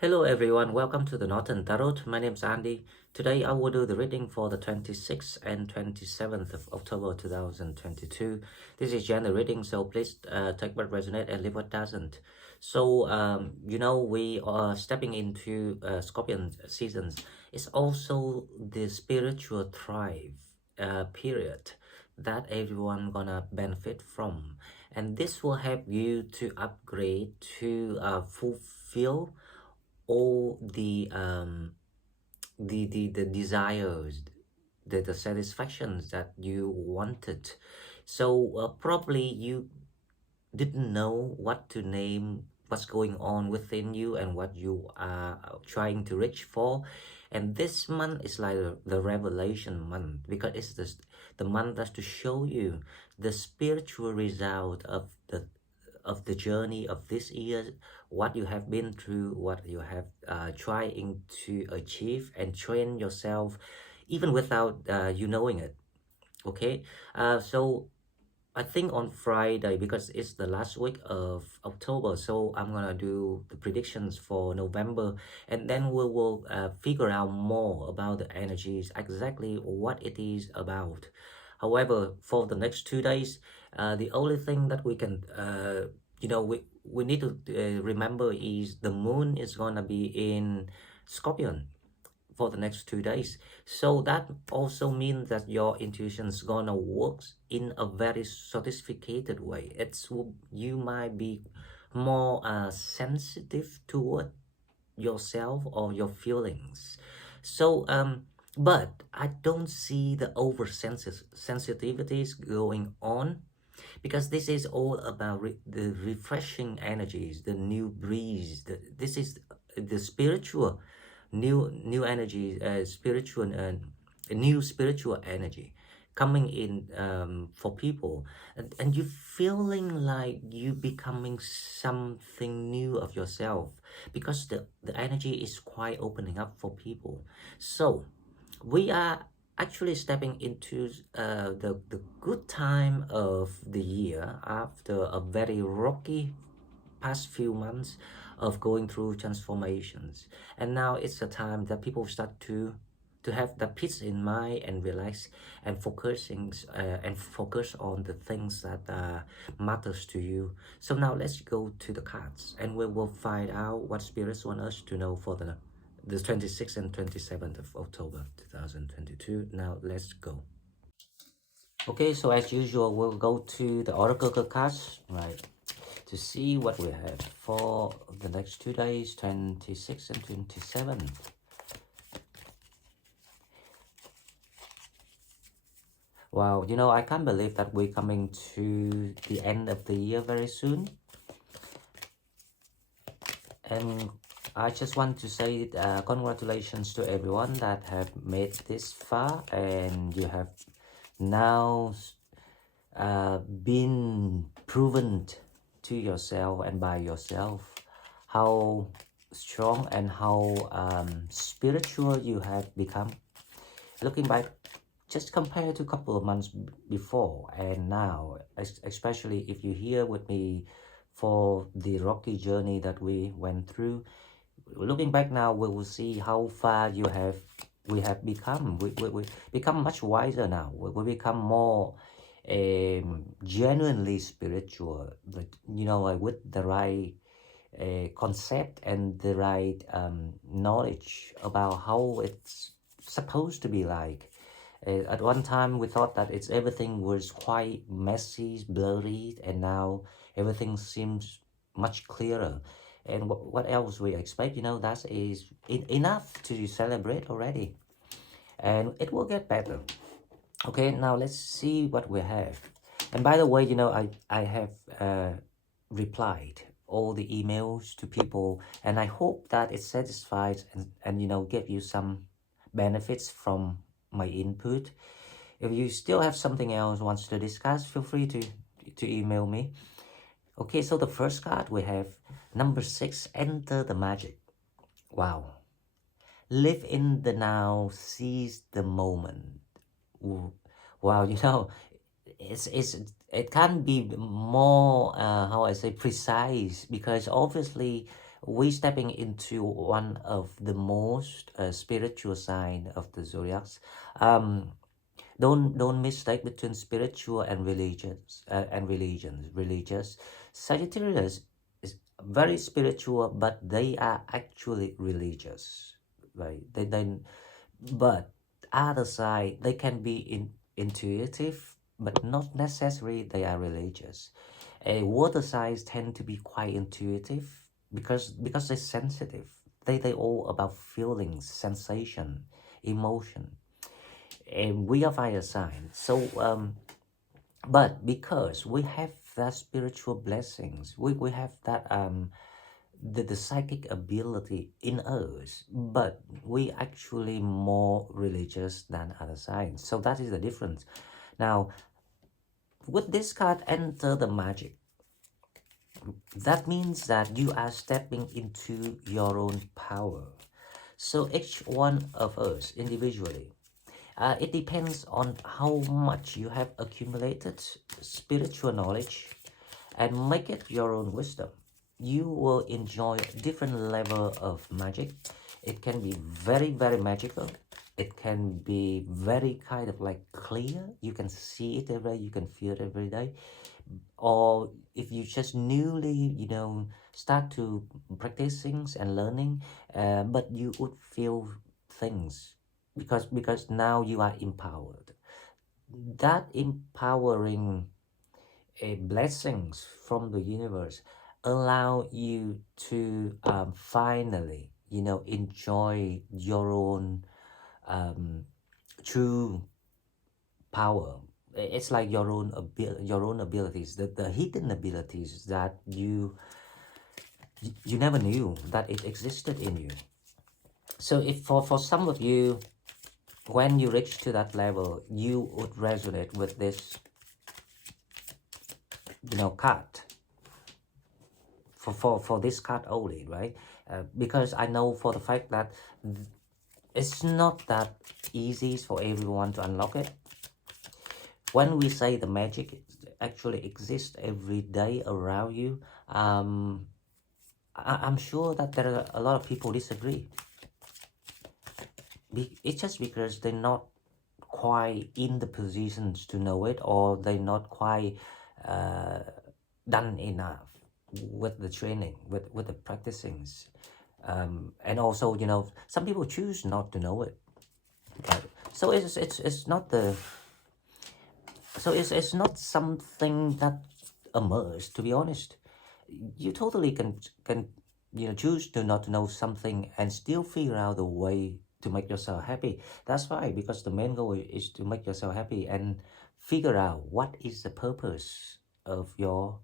Hello everyone, welcome to the Northern Tarot. My name is Andy. Today I will do the reading for the 26th and 27th of October 2022. This is general reading, so please take what resonates and leave what doesn't. So, we are stepping into Scorpion seasons. It's also the spiritual thrive period that everyone gonna benefit from. And this will help you to upgrade, to fulfill all the desires, the satisfactions that you wanted. So probably you didn't know what to name what's going on within you and what you are trying to reach for. And this month is like the revelation month, because it's the month that's to show you the spiritual result of the journey of this year, what you have been through, what you have trying to achieve and train yourself, even without you knowing it. Okay, so I think on Friday, because it's the last week of October, so I'm gonna do the predictions for November, and then we will figure out more about the energies, exactly what it is about. However, for the next 2 days, the only thing that we can, we need to remember is the moon is gonna be in Scorpion for the next 2 days. So that also means that your intuition is gonna work in a very sophisticated way. You might be more sensitive toward yourself or your feelings. So but I don't see the sensitivities going on, because this is all about the refreshing energies, the new breeze. This is the spiritual new energy, spiritual new spiritual energy coming in for people, and you feeling like you becoming something new of yourself, because the energy is quite opening up for people. So we are actually stepping into the good time of the year after a very rocky past few months of going through transformations. And now it's a time that people start to have the peace in mind and relax and focus on the things that matters to you. So now let's go to the cards, and we will find out what spirits want us to know for the 26th and 27th of October 2022. Now let's go. Okay, so as usual, we'll go to the oracle cards, right, to see what we have for the next 2 days, 26 and 27. Wow, I can't believe that we're coming to the end of the year very soon. And I just want to say congratulations to everyone that have made this far, and you have now been proven to yourself and by yourself how strong and how spiritual you have become. Looking back, just compare to a couple of months before and now, especially if you're here with me for the rocky journey that we went through. Looking back now, we will see how far we have become. We become much wiser now. We become more genuinely spiritual, like with the right concept and the right knowledge about how it's supposed to be like. At one time, we thought that everything was quite messy, blurry, and now everything seems much clearer. And what else we expect? That is enough to celebrate already, and it will get better. Okay, now let's see what we have. And by the way, I have replied all the emails to people, and I hope that it satisfies and give you some benefits from my input. If you still have something else wants to discuss, feel free to email me. Okay, so the first card we have number 6, enter the magic. Wow. Live in the now, seize the moment. Ooh. Wow, it can't be more how I say precise, because obviously We stepping into one of the most spiritual sign of the zodiacs. Um, don't mistake between spiritual and religious. Sagittarius is very spiritual, but they are actually religious, right? But other side, they can be intuitive, but not necessarily they are religious. A water signs tend to be quite intuitive because they're sensitive. They all about feelings, sensation, emotion. And we are fire signs. So but because we have that spiritual blessings, we have that the psychic ability in us, but we actually more religious than other signs. So that is the difference. Now, with this card, enter the magic. That means that you are stepping into your own power. So each one of us individually, it depends on how much you have accumulated spiritual knowledge and make it your own wisdom. You will enjoy different level of magic. It can be very, very magical. It can be very kind of like clear. You can see it every day. You can feel it every day. Or if you just newly, start to practicing and learning, but you would feel things because now you are empowered. That empowering blessings from the universe allow you to finally enjoy your own um, true power. It's like your own abilities, the hidden abilities that you never knew that it existed in you. So if for some of you, when you reach to that level, you would resonate with this card for this card only, right? Because I know for the fact that it's not that easy for everyone to unlock it. When we say the magic actually exists every day around you, I'm sure that there are a lot of people disagree. It's just because they're not quite in the positions to know it, or they're not quite uh, done enough with the training, with the practicings. And also, some people choose not to know it. Right? So it's not the it's not something that emerged. To be honest, you totally can choose to not know something and still figure out a way to make yourself happy. That's why, because the main goal is to make yourself happy and figure out what is the purpose of your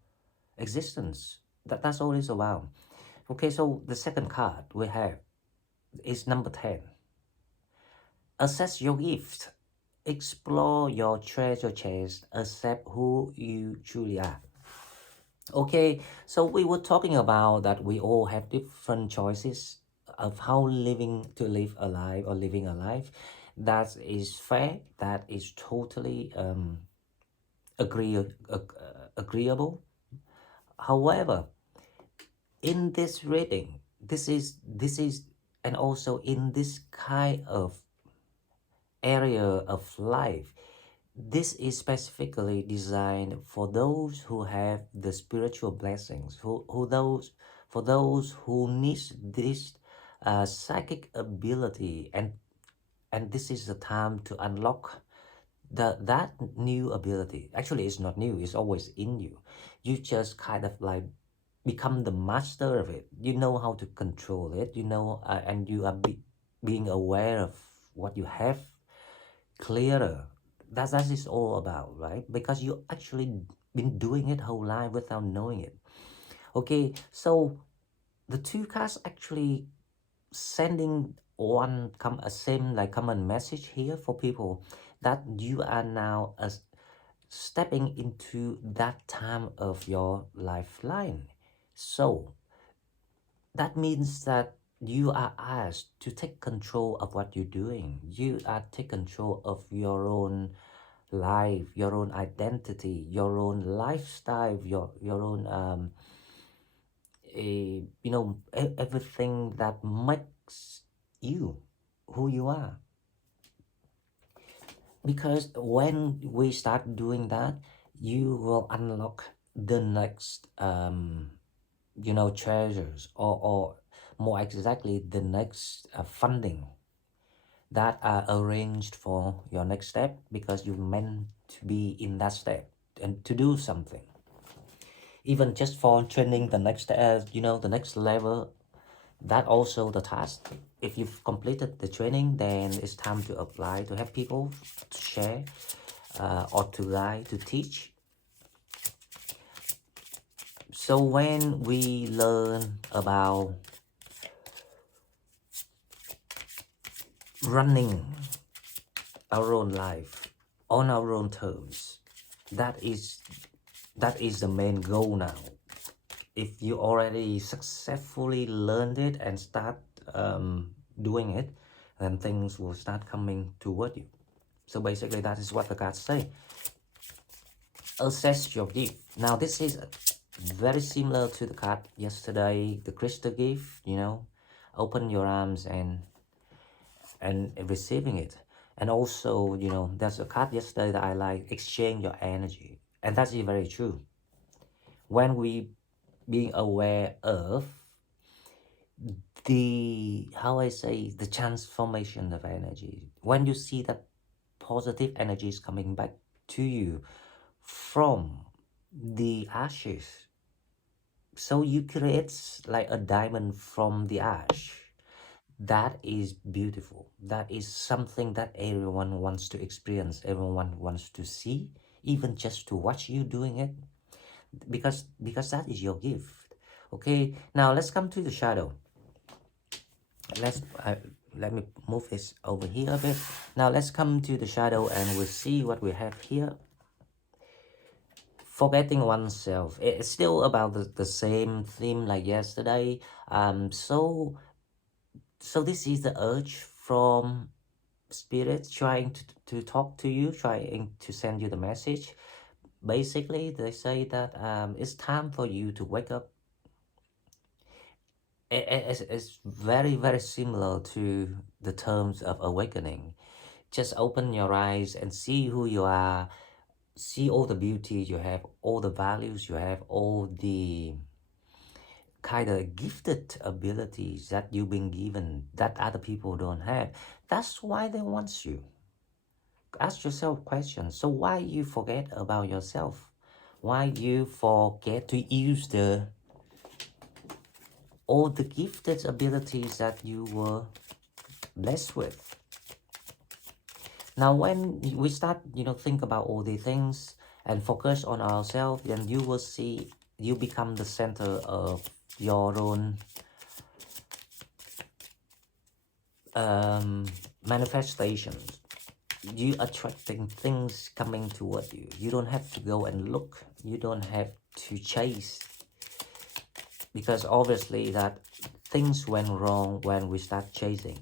existence. That's all it's about. Okay, so the second card we have is number 10. Assess your gift. Explore your treasure chest. Accept who you truly are. Okay, so we were talking about that we all have different choices of how living to live a life or living a life. That is fair. That is totally agree, agreeable. However, in this reading, this is, and also in this kind of area of life, this is specifically designed for those who have the spiritual blessings, who those for those who needs this psychic ability, and this is the time to unlock that new ability. Actually, it's not new; it's always in you. You just kind of like become the master of it. You know how to control it. And you are being aware of what you have clearer. That is all about, right? Because you actually been doing it whole life without knowing it. Okay, so the two cards actually sending one a same like common message here for people, that you are now stepping into that time of your lifeline. So that means that you are asked to take control of what you're doing. You are take control of your own life, your own identity, your own lifestyle, your own everything that makes you who you are. Because when we start doing that, you will unlock the next treasures, or more exactly the next funding that are arranged for your next step, because you meant to be in that step and to do something, even just for training the next the next level. That also the task. If you've completed the training, then it's time to apply, to have people to share, or to guide, to teach. So when we learn about running our own life on our own terms, that is the main goal now. If you already successfully learned it and start doing it, then things will start coming toward you. So basically that is what the cards say. Assess your gift. Now this is very similar to the card yesterday, the crystal gift, open your arms and receiving it. And also, there's a card yesterday that I like, exchange your energy. And that's very true. When we being aware of the, how I say, the transformation of energy, when you see that positive energy is coming back to you from the ashes, so you create like a diamond from the ash. That is beautiful. That is something that everyone wants to experience, everyone wants to see, even just to watch you doing it, because that is your gift. Okay, now let's come to the shadow. Let's let me move this over here a bit. Now let's come to the shadow and we'll see what we have here. Forgetting oneself. It's still about the same theme like yesterday. So this is the urge from spirit trying to talk to you, trying to send you the message. Basically, they say that it's time for you to wake up. It's very, very similar to the terms of awakening. Just open your eyes and see who you are, see all the beauty you have, all the values you have, all the kind of gifted abilities that you've been given that other people don't have. That's why they want you. Ask yourself questions. So why you forget about yourself? Why you forget to use the all the gifted abilities that you were blessed with? Now when we start, think about all the things and focus on ourselves, then you will see you become the center of your own manifestations. You attracting things coming toward you. You don't have to go and look. You don't have to chase. Because obviously that things went wrong when we start chasing.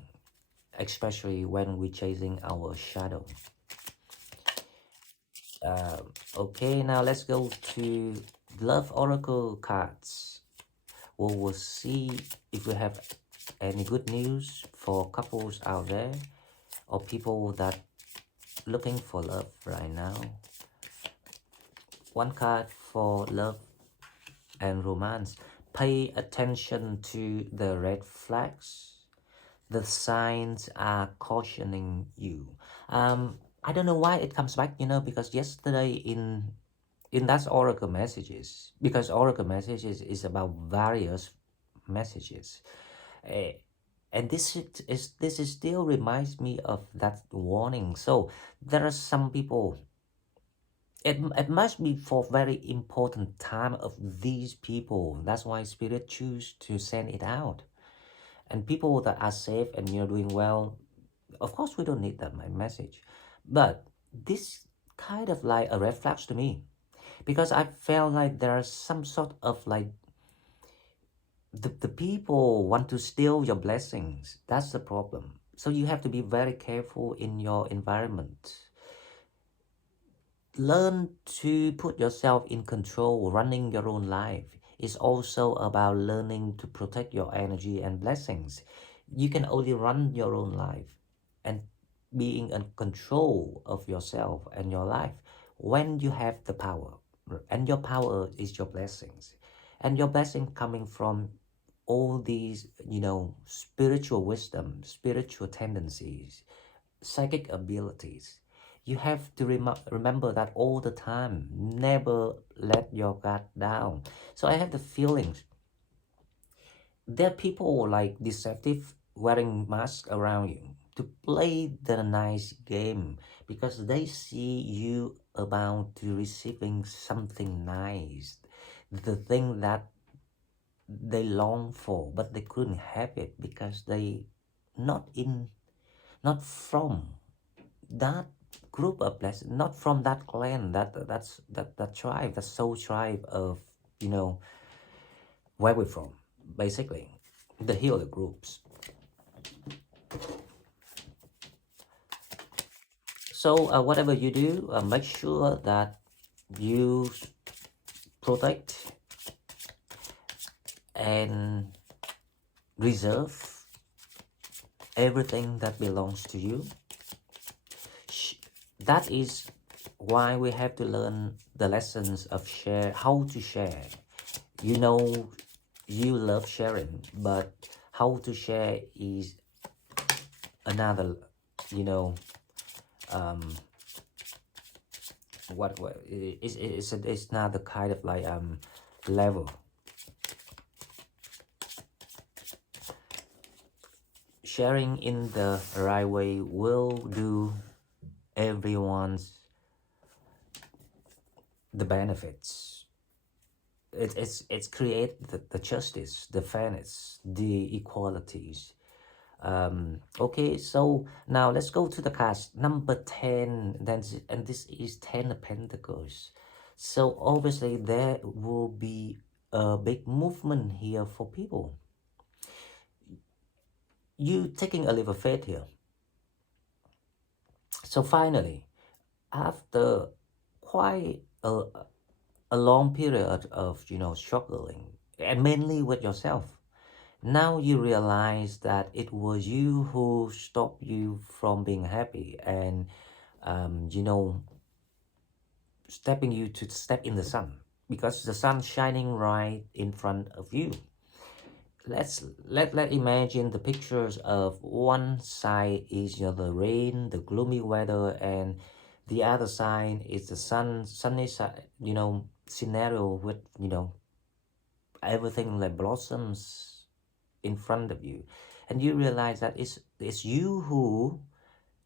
Especially when we're chasing our shadow. Okay, now let's go to Love Oracle cards. We'll see if we have any good news for couples out there, or people that looking for love right now. One card for love and romance. Pay attention to the red flags. The signs are cautioning you. I don't know why it comes back, because yesterday in that oracle messages, because oracle messages is about various messages, and this is still reminds me of that warning. So there are some people, it must be for very important time of these people. That's why spirit choose to send it out. And people that are safe and you're doing well, of course we don't need that message. But this kind of like a red flag to me, because I felt like there are some sort of like the people want to steal your blessings. That's the problem. So you have to be very careful in your environment. Learn to put yourself in control, running your own life. is also about learning to protect your energy and blessings. You can only run your own life and being in control of yourself and your life when you have the power. And your power is your blessings. And your blessing coming from all these, spiritual wisdom, spiritual tendencies, psychic abilities. You have to remember that all the time. Never let your guard down. So I have the feelings there are people like deceptive wearing masks around you to play the nice game because they see you about to receiving something nice, the thing that they long for, but they couldn't have it because they not in not from that group of blessed, not from that clan, that tribe, that soul tribe of you know where we're from, basically the healer groups. So whatever you do, make sure that you protect and reserve everything that belongs to you. Sh- That is why we have to learn the lessons of share, how to share. You know, you love sharing, but how to share is another, you know, um, what it's another kind of like level. Sharing in the right way will do everyone's the benefits. It's create the justice, the fairness, the equalities. Okay, so now let's go to the cast number 10. And this is 10 of Pentacles. So obviously there will be a big movement here for people. You taking a leap of faith here. So finally, after quite a long period of struggling, and mainly with yourself, now you realize that it was you who stopped you from being happy and stepping you to step in the sun, because the sun shining right in front of you. Let imagine the pictures of one side is the rain, the gloomy weather, and the other side is the sunny side, scenario with everything like blossoms in front of you. And you realize that it's you who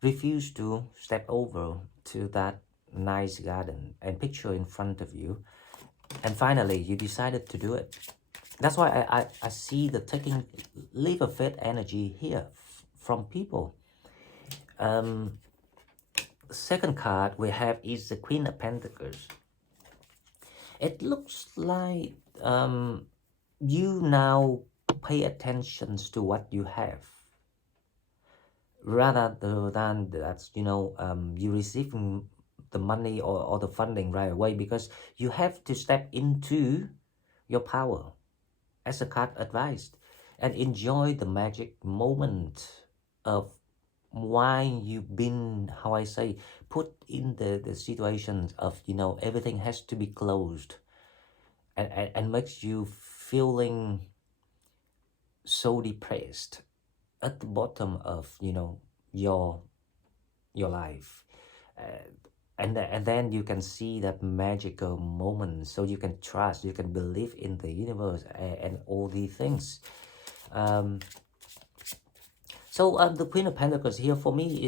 refuse to step over to that nice garden and picture in front of you, and finally you decided to do it. That's why I see the taking leave of faith energy here from people. Second card we have is the Queen of Pentacles. It looks like you now pay attention to what you have rather than that you receiving the money or the funding right away, because you have to step into your power as a card advised and enjoy the magic moment of why you've been, how I say, put in the situations of everything has to be closed, and makes you feeling so depressed at the bottom of your life. uh, and then you can see that magical moment, so you can trust, you can believe in the universe, and all these things. um, the Queen of Pentacles here for me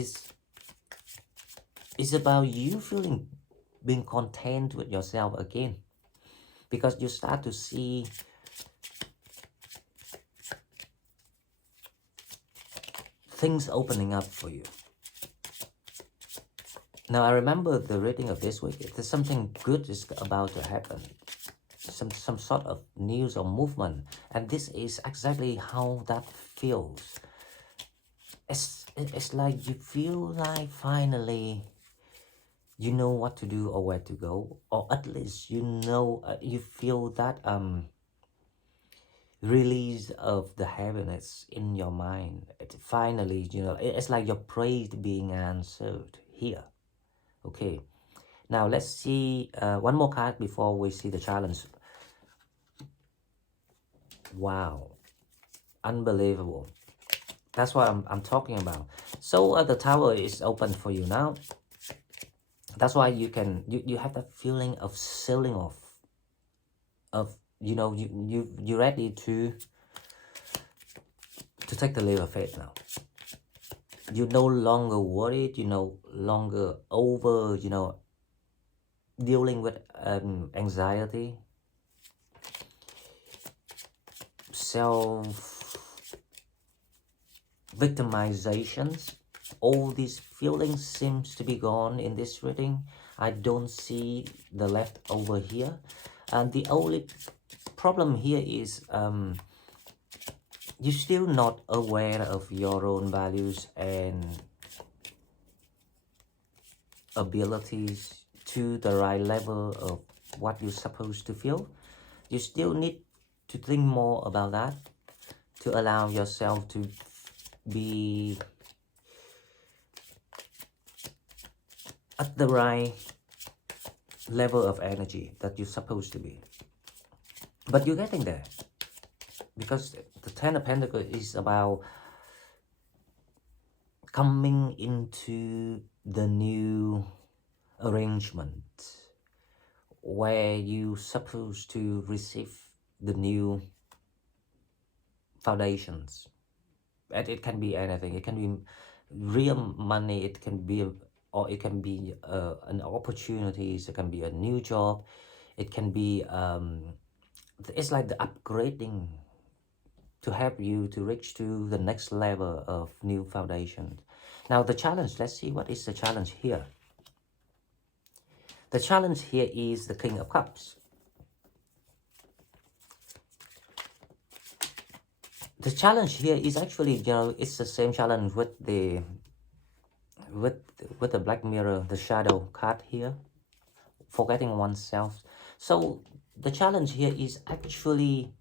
is about you feeling being content with yourself again, because you start to see things opening up for you. Now I remember the reading of this week. There's something good is about to happen, some sort of news or movement, and this is exactly how that feels. It's like you feel like finally you know what to do or where to go, or at least you feel that release of the heaviness in your mind. It finally, it's like your prayer being answered here. Okay, now let's see one more card before we see the challenge. Wow, unbelievable. That's what I'm talking about. So the tower is open for you now. That's why you have that feeling of sealing off, of you're ready to take the leap of faith now. You're no longer worried, you're no longer over, dealing with anxiety, self victimizations. All these feelings seems to be gone in this reading. I don't see the left over here, and the only problem here is you're still not aware of your own values and abilities to the right level of what you're supposed to feel. You still need to think more about that to allow yourself to be at the right level of energy that you're supposed to be. But you're getting there, because the Ten of Pentacles is about coming into the new arrangement where you supposed to receive the new foundations. And it can be anything. It can be real money, it can be or it can be an opportunities, it can be a new job, it can be it's like the upgrading to help you to reach to the next level of new foundation. Now the challenge, let's see what is the challenge here. The challenge here is the King of Cups. The challenge here is actually, it's the same challenge with the with the Black Mirror, the shadow card here, forgetting oneself. So the challenge here is actually,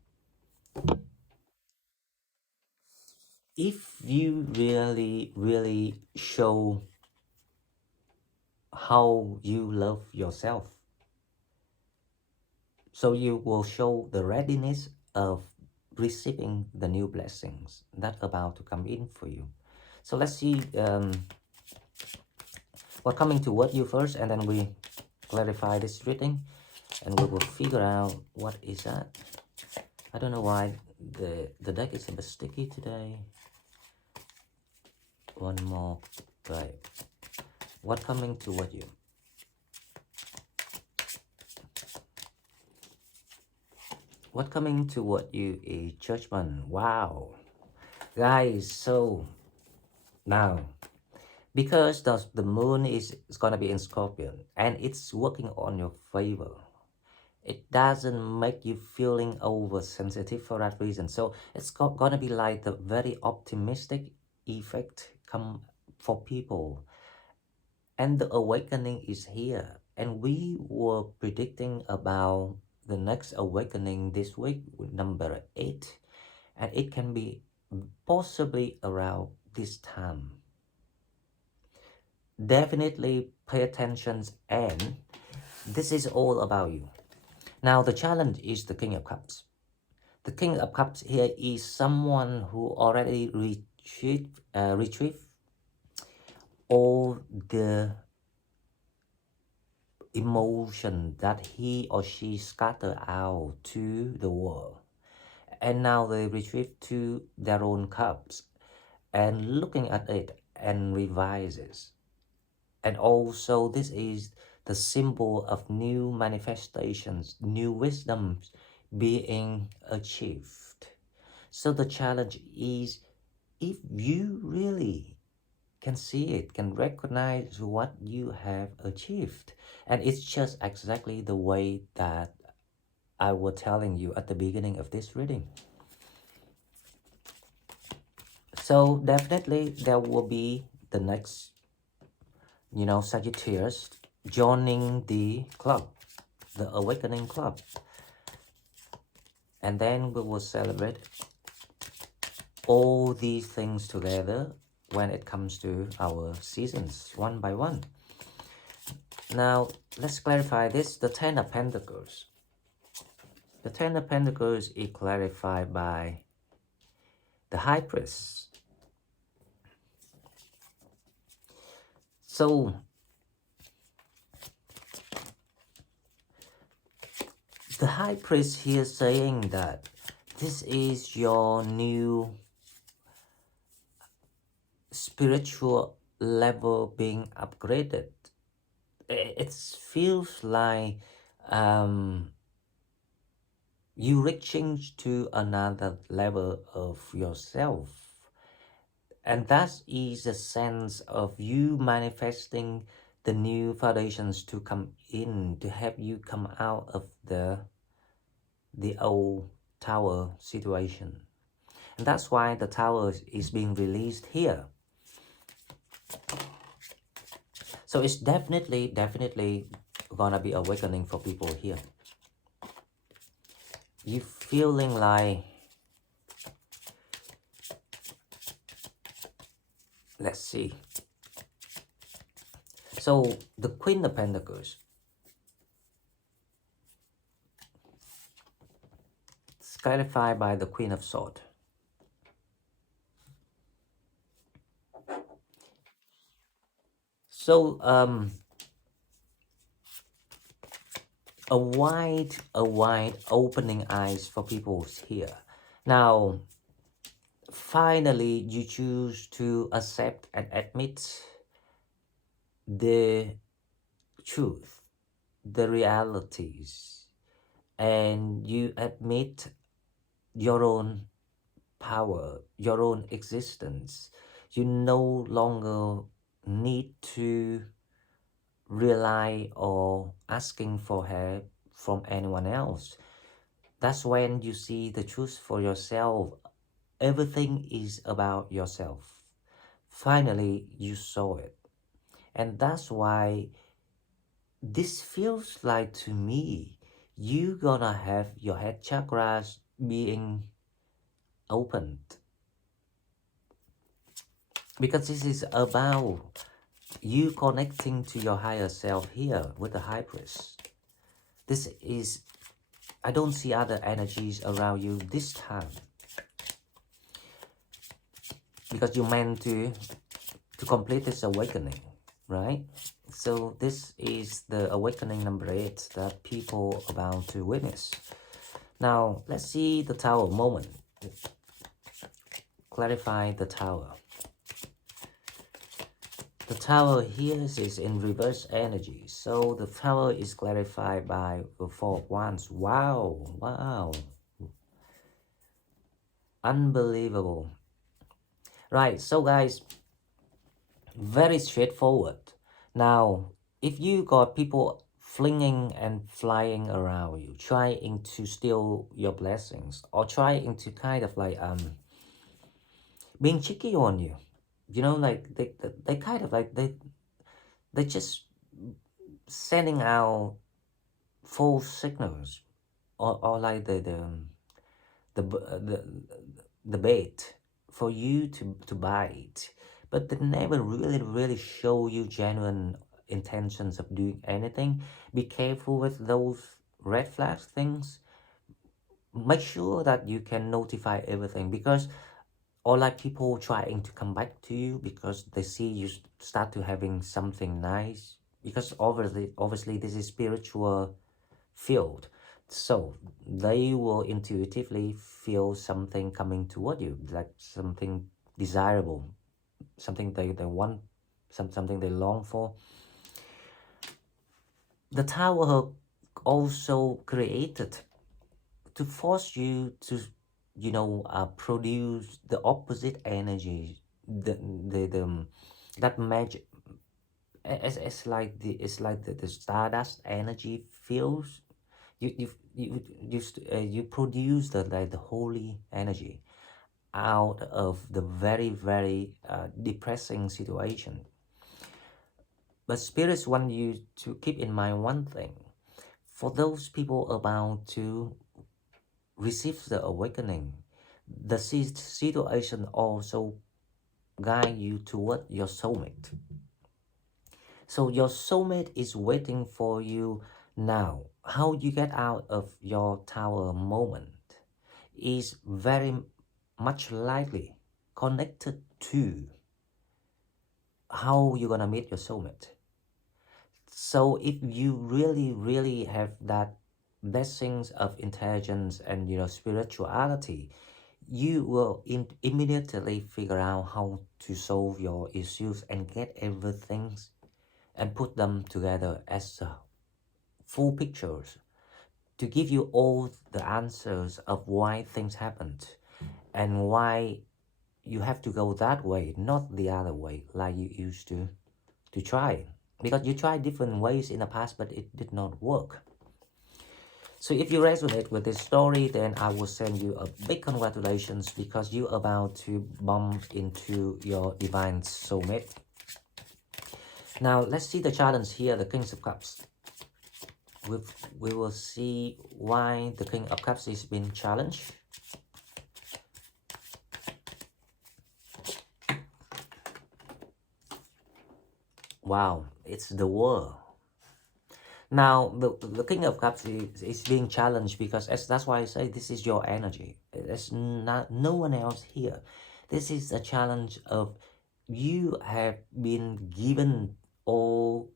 if you really show how you love yourself, so you will show the readiness of receiving the new blessings that are about to come in for you. So let's see what coming toward you first, and then we clarify this reading and we will figure out what is that. I don't know why the deck is a bit sticky today. One more. Right. What coming toward you? What coming toward you is Judgment. Wow. Guys, so now, because the moon is gonna be in Scorpion and it's working on your favor, it doesn't make you feeling oversensitive for that reason. So it's gonna be like the very optimistic effect come for people, and the awakening is here. And we were predicting about the next awakening this week with number 8, and it can be possibly around this time. Definitely pay attention, and this is all about you. Now the challenge is the King of Cups. The King of Cups here is someone who already retrieved all the emotion that he or she scattered out to the world, and now they retrieve to their own cups and looking at it and revises. And also this is the symbol of new manifestations, new wisdoms being achieved. So the challenge is, if you really can see it, can recognize what you have achieved, and it's just exactly the way that I was telling you at the beginning of this reading. So definitely there will be the next, Sagittarius joining the club, the awakening club. and then we will celebrate all these things together when it comes to our seasons one by one. Now let's clarify this. The Ten of Pentacles. The Ten of Pentacles is clarified by the High Priest. So the High Priest here saying that this is your new spiritual level being upgraded. It feels like you reaching to another level of yourself, and that is a sense of you manifesting the new foundations to come in to help you come out of the old tower situation. And that's why the tower is being released here. So it's definitely gonna be awakening for people here. You feeling like, let's see. So the Queen of Pentacles, it's clarified by the Queen of Swords. So a wide opening eyes for people here. Now finally you choose to accept and admit the truth, the realities, and you admit your own power, your own existence. You no longer need to rely or asking for help from anyone else. That's when you see the truth for yourself. Everything is about yourself. Finally, you saw it. And that's why this feels like to me, you gonna have your head chakras being opened. Because this is about you connecting to your higher self here with the High Priest. This is, I don't see other energies around you this time. Because you're meant to complete this awakening, right? So this is the awakening number 8 that people are about to witness. Now, let's see the Tower moment. Clarify the Tower. The Tower here is in reverse energy. So the Tower is clarified by the Four of Wands. Wow, wow. Unbelievable. Right, so guys, very straightforward. Now, if you got people flinging and flying around you, trying to steal your blessings, or trying to kind of like being cheeky on you, you know, like they kind of like they just sending out false signals, or like the the the bait for you to bite, but they never really show you genuine intentions of doing anything. Be careful with those red flags things. Make sure that you can notify everything, because or like people trying to come back to you because they see you start to having something nice, because obviously this is spiritual field, so they will intuitively feel something coming toward you, like something desirable, something they want, something they long for. The Tower also created to force you to, you know, produce the opposite energy, the that magic. It's like the stardust energy feels. You produce the holy energy out of the very depressing situation. But spirits want you to keep in mind one thing: for those people about to receive the awakening, the situation also guide you toward your soulmate. So your soulmate is waiting for you now. How you get out of your tower moment is very much likely connected to how you're gonna meet your soulmate. So if you really have that blessings of intelligence and spirituality, you will immediately figure out how to solve your issues and get everything and put them together as a full pictures to give you all the answers of why things happened and why you have to go that way, not the other way like you used to try. Because you tried different ways in the past, but it did not work. So if you resonate with this story, then I will send you a big congratulations because you're about to bump into your divine soulmate. Now let's see the challenge here, the Kings of Cups. We will see why the King of Cups is being challenged. Wow, it's the World. Now, the King of Cups is being challenged because that's why I say this is your energy. There's not, no one else here. This is a challenge of you have been given all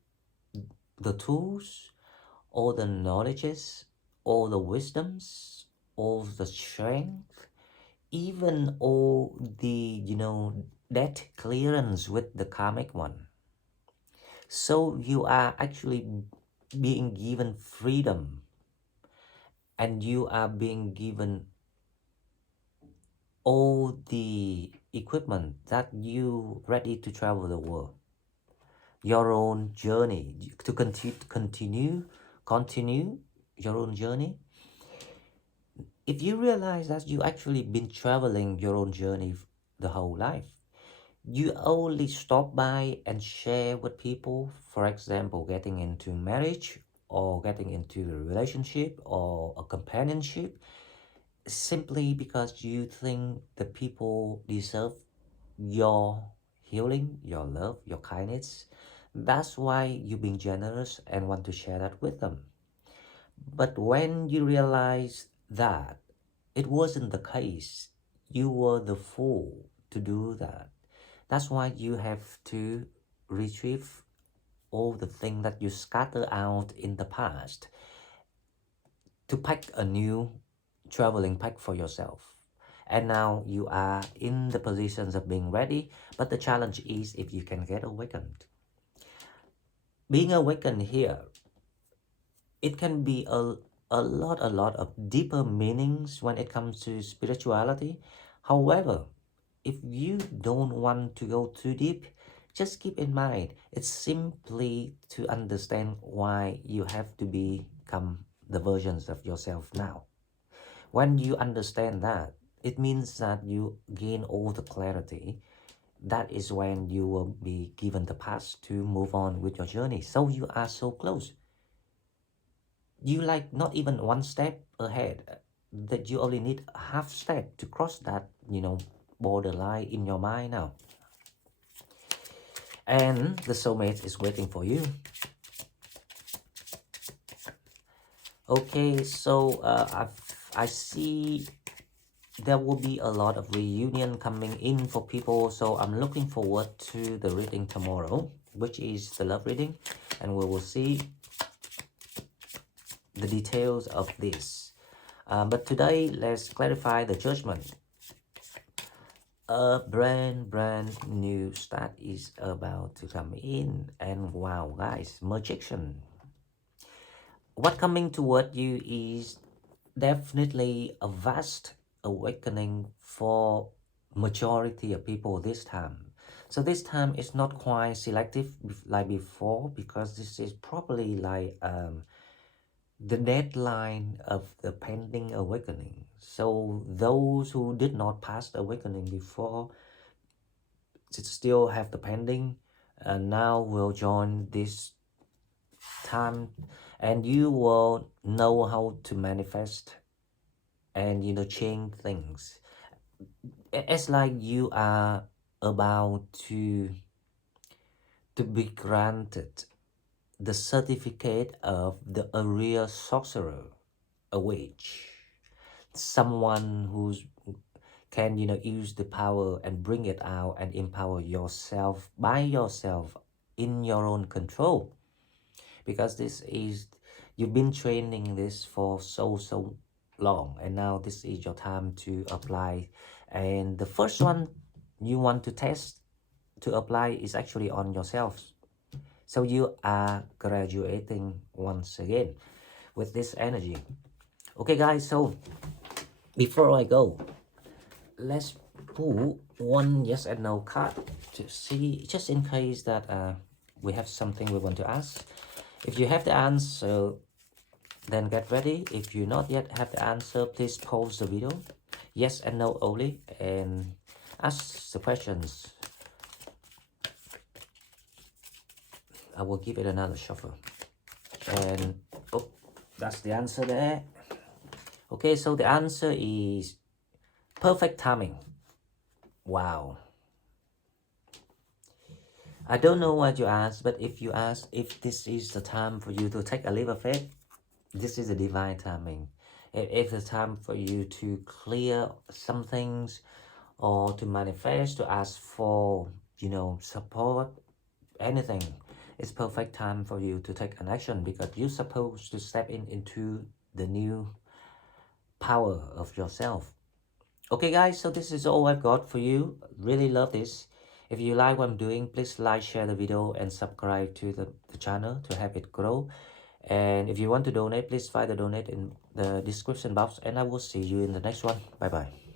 the tools, all the knowledges, all the wisdoms, all the strength, even all the, debt clearance with the karmic one. So you are actually being given freedom and you are being given all the equipment that you ready to travel the world, your own journey to continue your own journey. If you realize that you actually been traveling your own journey the whole life, you only stop by and share with people, for example getting into marriage or getting into a relationship or a companionship, simply because you think the people deserve your healing, your love, your kindness. That's why you're being generous and want to share that with them. But when you realize that it wasn't the case, you were the fool to do that. That's why you have to retrieve all the things that you scatter out in the past to pack a new traveling pack for yourself. And now you are in the positions of being ready, but the challenge is if you can get awakened. Being awakened here, it can be a lot of deeper meanings when it comes to spirituality. However, if you don't want to go too deep, just keep in mind, it's simply to understand why you have to become the versions of yourself now. When you understand that, it means that you gain all the clarity. That is when you will be given the path to move on with your journey. So you are so close. You like not even one step ahead. That you only need a half step to cross that, borderline in your mind now. And the soulmate is waiting for you. Okay, so I see there will be a lot of reunion coming in for people, so I'm looking forward to the reading tomorrow, which is the love reading, and we will see the details of this. But today, let's clarify the judgment. A brand new start is about to come in, and wow, guys, magician. What coming toward you is definitely a vast awakening for majority of people this time. So this time it's not quite selective like before, because this is probably like the deadline of the pending awakening. So those who did not pass the awakening before still have the pending, and now will join this time, and you will know how to manifest and change things. It's like you are about to be granted the certificate of the area sorcerer, a witch, someone who's can use the power and bring it out and empower yourself by yourself in your own control, because this is you've been training this for so long, and now this is your time to apply. And the first one you want to test to apply is actually on yourself. So you are graduating once again with this energy. Okay, guys, so before I go, let's pull one yes and no card to see, just in case that we have something we want to ask. If you have the answer, then get ready. If you not yet have the answer, please pause the video. Yes and no only, and ask the questions. I will give it another shuffle. And oh, that's the answer there. Okay, so the answer is perfect timing. Wow. I don't know what you asked, but if you ask if this is the time for you to take a leap of faith, this is a divine timing. It's a time for you to clear some things, or to manifest, to ask for, support, anything. It's perfect time for you to take an action, because you're supposed to step into the new power of yourself. Okay, guys, so this is all I've got for you. Really love this. If you like what I'm doing, please like, share the video, and subscribe to the channel to help it grow. And if you want to donate, please find the donate in the description box, and I will see you in the next one. Bye bye.